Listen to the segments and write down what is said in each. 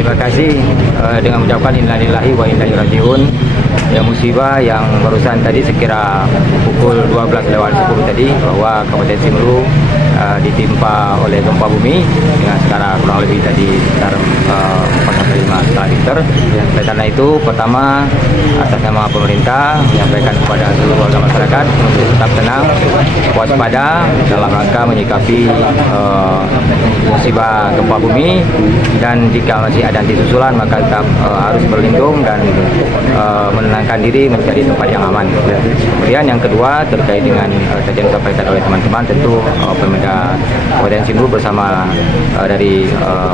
Terima kasih dengan mengucapkan innalillahi wa inna ilaihi rajiun. Ya, musibah yang barusan tadi sekira pukul 12:10 tadi bahwa Kabupaten Simelu ditimpa oleh gempa bumi dengan skala kurang lebih tadi sekitar 4,5 skala Richter. Oleh karena itu, pertama atas nama pemerintah menyampaikan kepada seluruh warga masyarakat untuk tetap tenang, waspada dalam rangka menyikapi musibah gempa bumi, dan jika masih ada anti susulan maka tetap harus berlindung dan menenangkan diri mencari tempat yang aman. Kemudian yang kedua terkait dengan tadi yang disampaikan oleh teman-teman, tentu Pemda Kabupaten Simelu bersama dari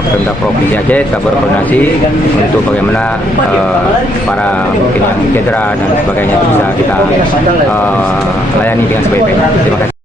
Pemda Provinsi Aceh kita berkoordinasi untuk bagaimana para mungkin yang cedera dan sebagainya bisa kita layani dengan sebaik-baiknya. Terima kasih.